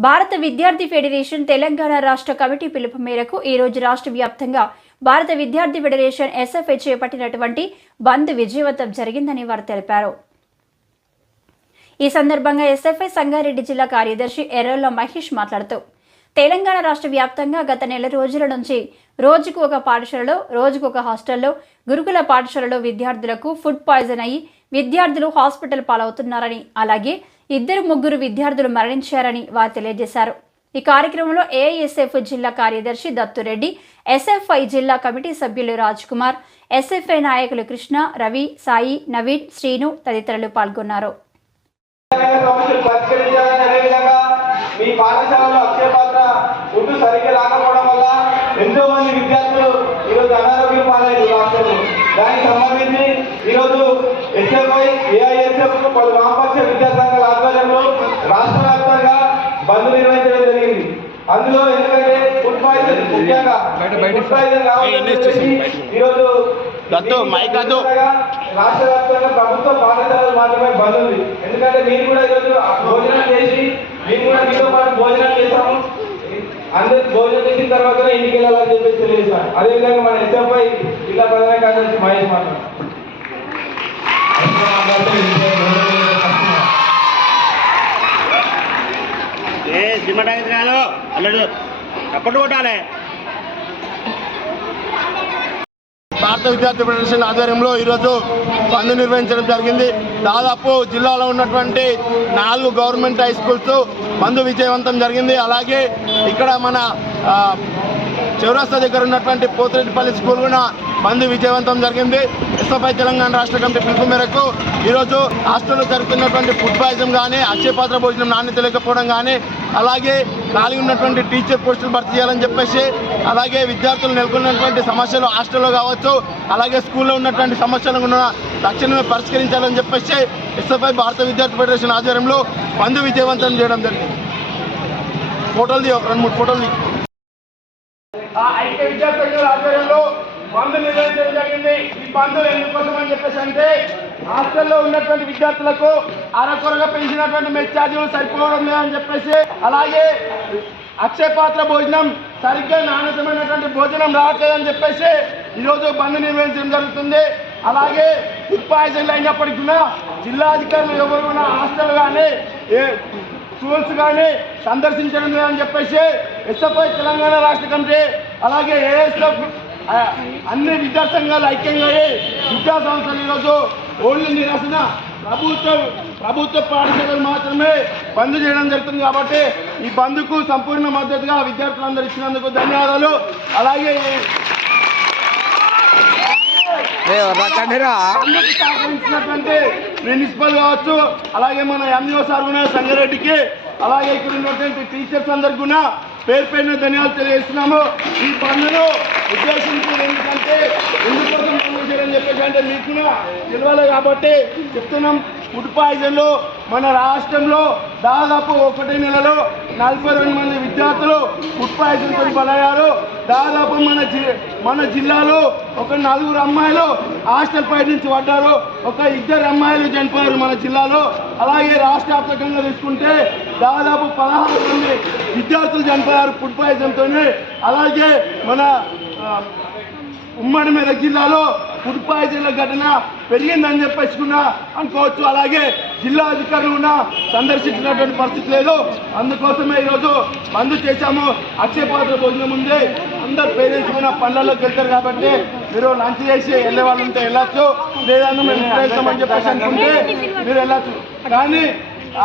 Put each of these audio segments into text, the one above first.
భారత విద్యార్థి ఫెడరేషన్ తెలంగాణ రాష్ట్ర కమిటీ పిలుపు మేరకు ఈ రోజు రాష్ట్ర వ్యాప్తంగా భారత విద్యార్థి ఫెడరేషన్ ఎస్ఎఫ్ఐ చేపట్టినటువంటి బంద్ విజయవంతం జరిగిందని వారు తెలిపారు. ఈ సందర్భంగా ఎస్ఎఫ్ఐ సంగారెడ్డి జిల్లా కార్యదర్శి ఎర్రల్ల మహేష్ మాట్లాడుతూ తెలంగాణ రాష్ట్ర వ్యాప్తంగా గత నెల రోజుల నుంచి రోజుకు ఒక పాఠశాలలో రోజుకు ఒక హాస్టల్లో గురుకుల పాఠశాలలో విద్యార్థులకు ఫుడ్ పాయిజన్ అయ్యి విద్యార్థులు హాస్పిటల్ పాలవుతున్నారని అలాగే ఇద్దరు ముగ్గురు విద్యార్థులు మరణించారని వారు తెలియజేశారు. ఈ కార్యక్రమంలో ఏఐఎస్ఎఫ్ జిల్లా కార్యదర్శి దత్తురెడ్డి ఎస్ఎఫ్ఐ జిల్లా కమిటీ సభ్యులు రాజ్ కుమార్ ఎస్ఎఫ్ఐ నాయకులు కృష్ణ రవి సాయి నవీన్ శ్రీను తదితరులు పాల్గొన్నారు. మీ పాఠశాలలో అక్షయ ఫుడ్ సరిగ్గా రాకపోవడం వల్ల ఎంతో మంది విద్యార్థులు ఈరోజు అనారోగ్యం పాలయ్యారు రాష్ట్రంలో దానికి సంబంధించి ఈరోజు ఎస్ఎఫ్ఐ ఏఐఎస్ఎఫ్ పలు వామపక్ష విద్యా సంఘాల ఆధ్వర్యంలో రాష్ట్ర వ్యాప్తంగా బంద్ నిర్వహించడం జరిగింది. అందులో ఎందుకంటే ఫుడ్ పాయిజన్ ముఖ్యంగా ఫుడ్ పాయిజన్ ఈరోజు దత్తు, మైక్ వద్దు. రాష్ట్ర వ్యాప్తంగా ప్రభుత్వ పాఠశాలలు మాత్రమే బంద్ ఉంది. ఎందుకంటే మీరు కూడా ఈరోజు భోజనం చేసి మేము కూడా మీతో పాటు భోజనం చేస్తాము అందరు భోజనం చేసిన తర్వాత ఇంటికి వెళ్ళాలని చెప్పేసి తెలియజేశాను అదేవిధంగా మన ఎస్ఎఫ్ఐ జిల్లా ప్రధాన కార్యదర్శి మహేష్ మాట్లాడు. ఏ జిమ్మటాకి రాదు అల్లుడు. అప్పుడు కొట్టాలి. భారత విద్యార్థి ఫెడరేషన్ ఆధ్వర్యంలో ఈరోజు బంద్ నిర్వహించడం జరిగింది. దాదాపు జిల్లాలో ఉన్నటువంటి నాలుగు గవర్నమెంట్ హై స్కూల్స్ బంద్ విజయవంతం జరిగింది. అలాగే ఇక్కడ మన ఆ, చౌరస్తా దగ్గర ఉన్నటువంటి పోతిరెడ్డిపల్లి స్కూల్ కూడా బంద్ విజయవంతం జరిగింది. ఎస్ఎఫ్ఐ తెలంగాణ రాష్ట్ర కమిటీ పిలుపు మేరకు ఈరోజు హాస్టల్లో జరుగుతున్నటువంటి ఫుడ్ పాయిజం కానీ అక్షయపాత్ర భోజనం నాణ్యత లేకపోవడం కానీ అలాగే ఖాళీ ఉన్నటువంటి టీచర్ పోస్టులు భర్తీ చేయాలని చెప్పేసి అలాగే విద్యార్థులు నెలకొన్నటువంటి సమస్యలు హాస్టల్లో కావచ్చు అలాగే స్కూల్లో ఉన్నటువంటి సమస్యలు తక్షణమే పరిష్కరించాలని చెప్పేసి ఎస్ఎఫ్ఐ భారత విద్యార్థి ఫెడరేషన్ ఆధ్వర్యంలో పందు విజయవంతం చేయడం జరిగింది. ఫోటోలు ఒక రెండు మూడు ఫోటోలు ఐక్య విద్యార్థి ఆధ్వర్యంలో బంద్ నిర్వహించడం జరిగింది. ఈ బంద్ ఎందుకోసం అని చెప్పేసి అంటే హాస్టల్లో ఉన్నటువంటి విద్యార్థులకు అరకొరగా పెంచినటువంటి మెస్ ఛార్జీలు సరిపోవడం లేదని చెప్పేసి అలాగే అక్షయపాత్ర భోజనం సరిగ్గా నాణ్యతమైనటువంటి భోజనం రావట్లేదని చెప్పేసి ఈరోజు బంద్ నిర్వహించడం జరుగుతుంది. అలాగే ఫుడ్ పాయిజన్లు అయినప్పటికీ కూడా జిల్లా అధికారులు ఎవరు కూడా హాస్టల్ కానీ ఏ స్కూల్స్ కానీ సందర్శించడం లేదని చెప్పేసి ఎస్ఎఫ్ఐ తెలంగాణ రాష్ట్ర కమిటీ అలాగే ఏఎస్ఎఫ్ అన్ని విద్యా సంఘాలు ఐక్యంగా విద్యా సంస్థలు ఈరోజు ఓన్లీ నిరసన ప్రభుత్వ ప్రభుత్వ పాఠశాలలు మాత్రమే బంద్ చేయడం జరుగుతుంది కాబట్టి ఈ బంద్కు సంపూర్ణ మద్దతుగా విద్యార్థులందరూ ఇచ్చినందుకు ధన్యవాదాలు. అలాగే సహకరించినటువంటి ప్రిన్సిపల్ కావచ్చు అలాగే మన ఎంఈఓ సార్ కూడా సంగారెడ్డికి అలాగే ఇక్కడ ఉన్నటువంటి టీచర్స్ అందరికి కూడా పేరు పైన ధన్యాలు తెలియజేస్తున్నాము. ఈ పనులు ఉద్దేశించేది ఎందుకంటే ఎందుకోసం పనులు చేయాలని చెప్పేసి అంటే మీకు తెలియాలి కాబట్టి చెప్తున్నాం. ఫుడ్ పాయిజన్లు మన రాష్ట్రంలో దాదాపు ఒకటి నెలలో నలభై రెండు మంది విద్యార్థులు ఫుడ్ పాయిజన్తో బలయ్యారు దాదాపు మన జి మన జిల్లాలో ఒక నలుగురు అమ్మాయిలు హాస్టల్ పై నుంచి పడ్డారు. ఒక ఇద్దరు అమ్మాయిలు చనిపోయారు మన జిల్లాలో. అలాగే రాష్ట్ర వ్యాప్తంగా తీసుకుంటే దాదాపు పదహారు మంది విద్యార్థులు చనిపోయారు ఫుడ్ పాయిజన్తో అలాగే మన ఉమ్మడి మెదక్ జిల్లాలో ఫుడ్ పాయిజన్ల ఘటన పెరిగిందని చెప్పేసి కూడా అనుకోవచ్చు. అలాగే జిల్లా అధికారులు కూడా సందర్శించినటువంటి పరిస్థితి లేదు. అందుకోసమే ఈరోజు బంద్ చేశాము. అక్షయ పాత్ర భోజనం ఉంది. అందరు పేరెంట్స్ కూడా పనులలోకి వెళ్తారు కాబట్టి మీరు లంచ్ చేసి వెళ్ళే వాళ్ళు ఉంటే వెళ్ళచ్చు. లేదన్నా మేము ఇక్కడ వెళ్తామని చెప్పేసి అనుకుంటే మీరు వెళ్ళచ్చు. కానీ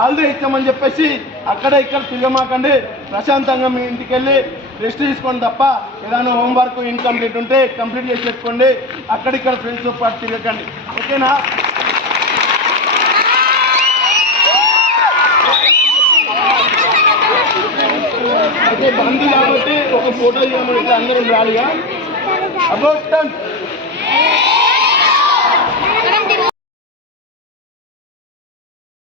ఆల్రెడీ ఇస్తామని చెప్పేసి అక్కడ ఇక్కడ తిరగమాకండి. ప్రశాంతంగా మీ ఇంటికి వెళ్ళి రెస్ట్ తీసుకోండి తప్ప ఏదైనా హోంవర్క్ ఇన్కంప్లీట్ ఉంటే కంప్లీట్ చేసి పెట్టుకోండి. అక్కడిక్కడ ఫ్రెండ్స్తో పాటు తిరగకండి. ఓకేనా? అయితే బంద్ కాబట్టి ఒక ఫోటో చేయమని అందరం రాలిగా? అబౌట్ టన్